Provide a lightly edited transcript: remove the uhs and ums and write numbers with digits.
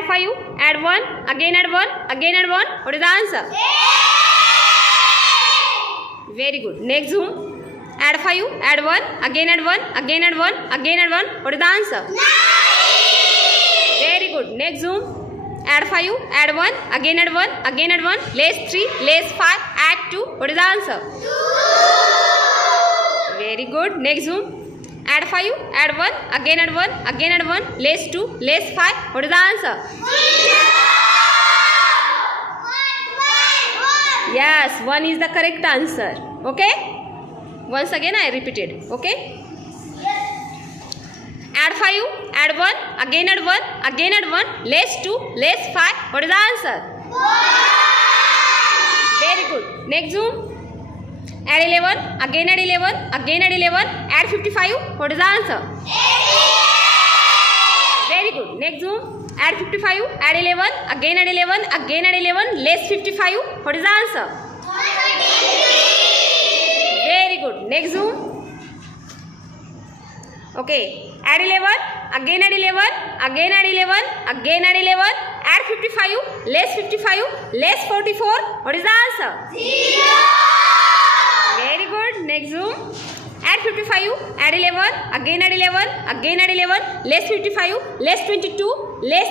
add 5, add 1, again add 1, again add 1. What is the answer? Very good. Next zoom. Add 5, add 1, again add 1, again add 1, again add 1. What is the answer? 9. Very good. Next zoom. Add 5, add 1, again add 1, again add 1, less 3, less 5, add 2. What is the answer? 2. Very good. Next zoom. Add 5, add 1, again add 1, again add 1, less 2, less 5. What is the answer? 1. Yes, 1 is the correct answer. Okay? Once again I repeated. Okay? Add 5, add 1, again add 1, again add 1, less 2, less 5. What is the answer? 1. Very good. Next zoom. Add 11, again add 11, again add 11, add 55. What is the answer? 88. Very good. Next zoom. Add 55, add 11, again add 11, again add 11, less 55. What is the answer? 123. Very good. Next zoom. Okay. Add 11, again add 11, again add 11, again add 11, add 55, less 55, less 44. What is the answer? 0. Very good. Next zoom. Add 55, add 11, again add 11, again add 11, less 55, less 22, less